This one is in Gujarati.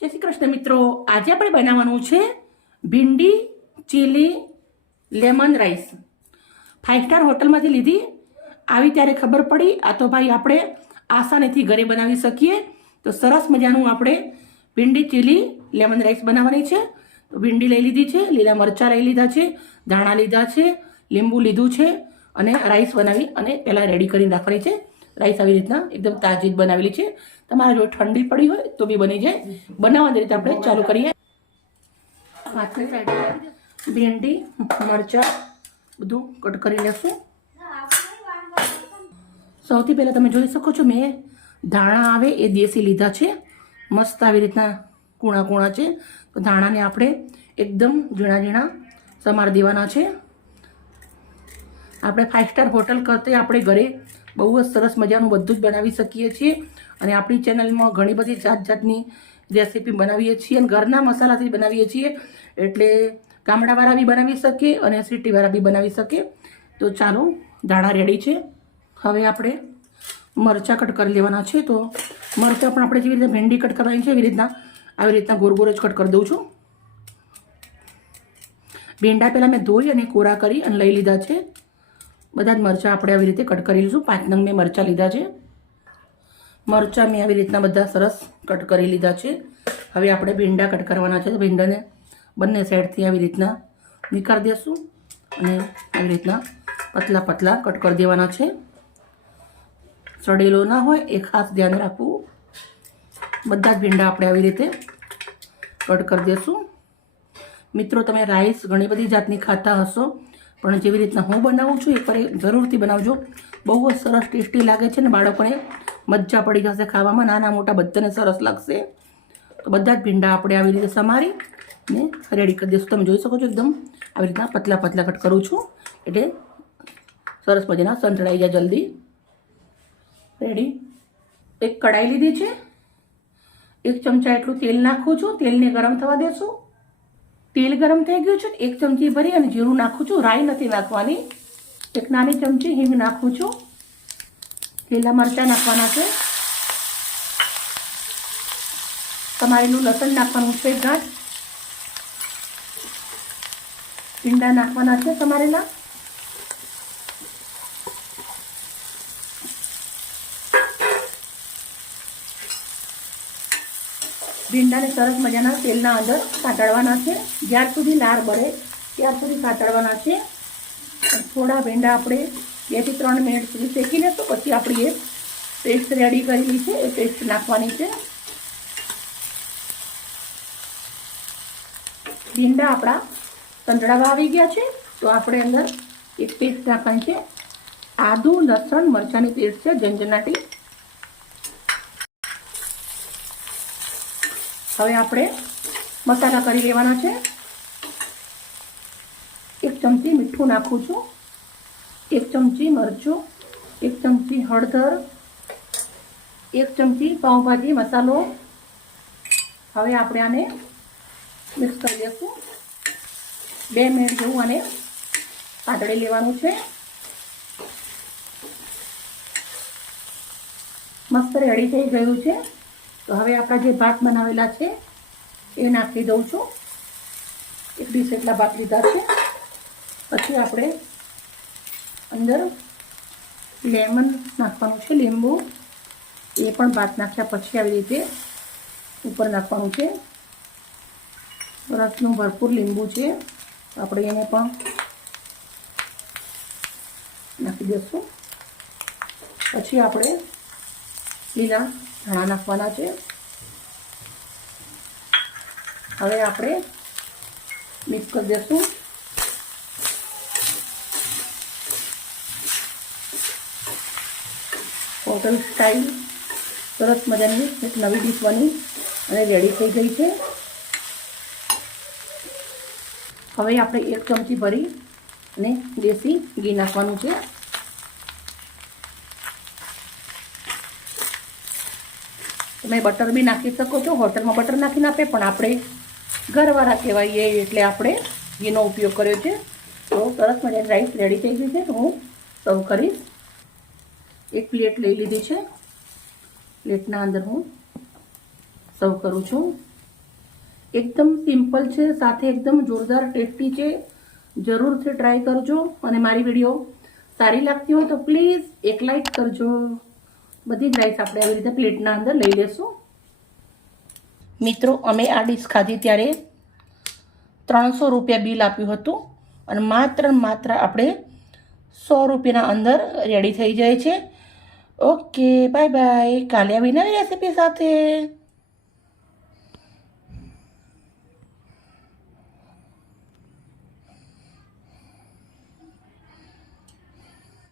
જય શ્રી કૃષ્ણ મિત્રો, આજે આપણે બનાવવાનું છે ભીંડી ચીલી લેમન રાઈસ. 5 સ્ટાર હોટલમાંથી લીધી. આવી ત્યારે ખબર પડી આ તો ભાઈ આપણે આસાનીથી ઘરે બનાવી શકીએ. તો સરસ મજાનું આપણે ભીંડી ચીલી લેમન રાઈસ બનાવવાની છે. તો ભીંડી લઈ લીધી છે, લીલા મરચાં લઈ લીધા છે, ધાણા લીધા છે, લીંબુ લીધું છે અને રાઈસ બનાવી અને પહેલાં રેડી કરીને રાખવાની છે. રાઈસ આવી રીતના એકદમ તાજી જ બનાવેલી છે. તમારે જો ઠંડી પડી હોય તો બી બની જાય. બનાવવાની રીતે આપણે ચાલુ કરીએ. હાથની સાઈડ ભીંડી મરચાં બધું કટ કરી લેશું. સૌથી પહેલાં તમે જોઈ શકો છો મેં ધાણા આવે એ દેશી લીધા છે. મસ્ત આવી રીતના કૂણા કૂણા છે. તો ધાણાને આપણે એકદમ ઝીણા ઝીણા સમાર દેવાના છે. આપણે 5 સ્ટાર હોટલ કરતે આપણે ઘરે બહુ જ સરસ મજાનું બધું જ બનાવી શકીએ છીએ. અને આપણી ચેનલમાં ઘણી બધી જાત જાતની રેસીપી બનાવીએ છીએ અને ઘરના મસાલાથી બનાવીએ છીએ. એટલે ગામડાવાળા બી બનાવી શકે અને સિટીવાળા બી બનાવી શકે. તો ચાલો, ધાણા રેડી છે. હવે આપણે મરચાં કટ કરી લેવાના છે. તો મરચાં પણ આપણે જેવી રીતે ભીંડી કટ કરવાની છે એવી રીતના આવી રીતના ગોળ ગોળ જ કટ કરી દઉં છું. ભીંડા પહેલાં મેં ધોઈ અને કોરા કરી અને લઈ લીધા છે. બધા જ મરચાં આપણે આવી રીતે કટ કરી લઈશું. 5 નંગ મેં મરચાં લીધા છે. મરચાં મેં આવી રીતના બધા સરસ કટ કરી લીધા છે. હવે આપણે ભીંડા કટ કરવાના છે. તો ભીંડાને બંને સાઈડથી આવી રીતના નીકાળી દઈશું અને આવી રીતના પતલા પતલા કટ કરી દેવાના છે. સડેલો ના હોય એ ખાસ ધ્યાન રાખવું. બધા જ ભીંડા આપણે આવી રીતે કટ કરી દઈશું. મિત્રો, તમે રાઈસ ઘણી બધી જાતની ખાતા હશો, પણ જેવી રીતના હું બનાવું છું એકવાર જરૂરથી બનાવજો. બહુ જ સરસ ટેસ્ટી લાગે છે ને બાળકોને મજા પડી જશે ખાવામાં. નાના મોટા બધાને સરસ લાગશે. તો બધા જ ભીંડા આપણે આવી રીતે સમારી ને રેડી કરી દઈશું. તમે જોઈ શકો છો એકદમ આવી રીતના પતલા પતલા કટ કરું છું એટલે સરસ મજાના સંતળાઈ જાય જલ્દી. રેડી. એક કઢાઈ લીધી છે. 1 ચમચા એટલું તેલ નાખું છું. તેલને ગરમ થવા દેશું. તેલ ગરમ થઈ ગયું છે. 1 ચમચી ભરી અને જીરું નાખું છું. રાઈ નથી નાખવાની. 1 નાની ચમચી હિંગ નાખું છું. લીલા મરચાં નાખવાના છે. સમારેલું લસણ નાખવાનું છે. ગાંઠ ભીંડા નાખવાના છે સમારેલા. ભીંડાને સરસ મજાના તેલના અંદર સાંતળવાના છે. જ્યાર સુધી લાર બળે ત્યાર સુધી સાંતળવાના છે. થોડા ભીંડા આપણે 2 થી 3 મિનિટ સુધી શેકીને તો પછી આપણી એક પેસ્ટ રેડી કરેલી છે એ પેસ્ટ નાખવાની છે. ભીંડા આપણા સંતળાવા આવી ગયા છે. તો આપણે અંદર એક પેસ્ટ નાખવાની છે. આદુ લસણ મરચાંની પેસ્ટ છે ઝંઝનાટી. હવે આપણે મસાલા કરી લેવાના છે. 1 ચમચી મીઠું નાખું છું. 1 ચમચી મરચું, 1 ચમચી હળદર, 1 ચમચી પાઉંભાજી મસાલો. હવે આપણે આને મિક્સ કરી દઈશું. 2 મિનિટ જેવું આને સાંતળી લેવાનું છે. મસ્ત રેડી થઈ ગયું છે. તો હવે આપણા જે ભાત બનાવેલા છે એ નાખી દઉં છું. 1 ડીશ એટલા ભાત લીધા છે. પછી આપણે અંદર લેમન નાખવાનું છે, લીંબુ. એ પણ ભાત નાખ્યા પછી આવી રીતે ઉપર નાખવાનું છે. રસનું ભરપૂર લીંબુ છે. આપણે એને પણ નાખી દઈશું. પછી આપણે લીલા ધાણા નાખવાના છે. હવે આપણે મિક્સ કરી દઈશું. હોટલ સ્ટાઇલ સરસ મજાની એક નવી ડીશ બની અને રેડી થઈ ગઈ છે. હવે આપણે 1 ચમચી ભરી અને દેશી ઘી નાખવાનું છે. તમે બટર બી નાખી શકો છો. હોટલમાં બટર નાખીને આપે, પણ આપણે ઘરવાળા કહેવાઈએ એટલે આપણે ઘીનો ઉપયોગ કર્યો છે. તો સરસ મજાની રાઈસ રેડી થઈ ગઈ છે. તો હું સર્વ કરીશ. 1 પ્લેટ લઈ લીધી છે. પ્લેટના અંદર હું સર્વ કરું છું. એકદમ સિમ્પલ છે, સાથે એકદમ જોરદાર ટેસ્ટી છે. જરૂરથી ટ્રાય કરજો. અને મારી વિડીયો સારી લાગતી હોય તો પ્લીઝ એક લાઈક કરજો. બધી જ રાઈસ આપણે આવી રીતે પ્લેટના અંદર લઈ લેશું. મિત્રો, અમે આ ડીશ ખાધી ત્યારે 300 રૂપિયા બિલ આપ્યું હતું અને માત્ર આપણે 100 રૂપિયાના અંદર રેડી થઈ જાય છે. Okay, bye bye. કાલે આવી નવી રેસીપી સાથે.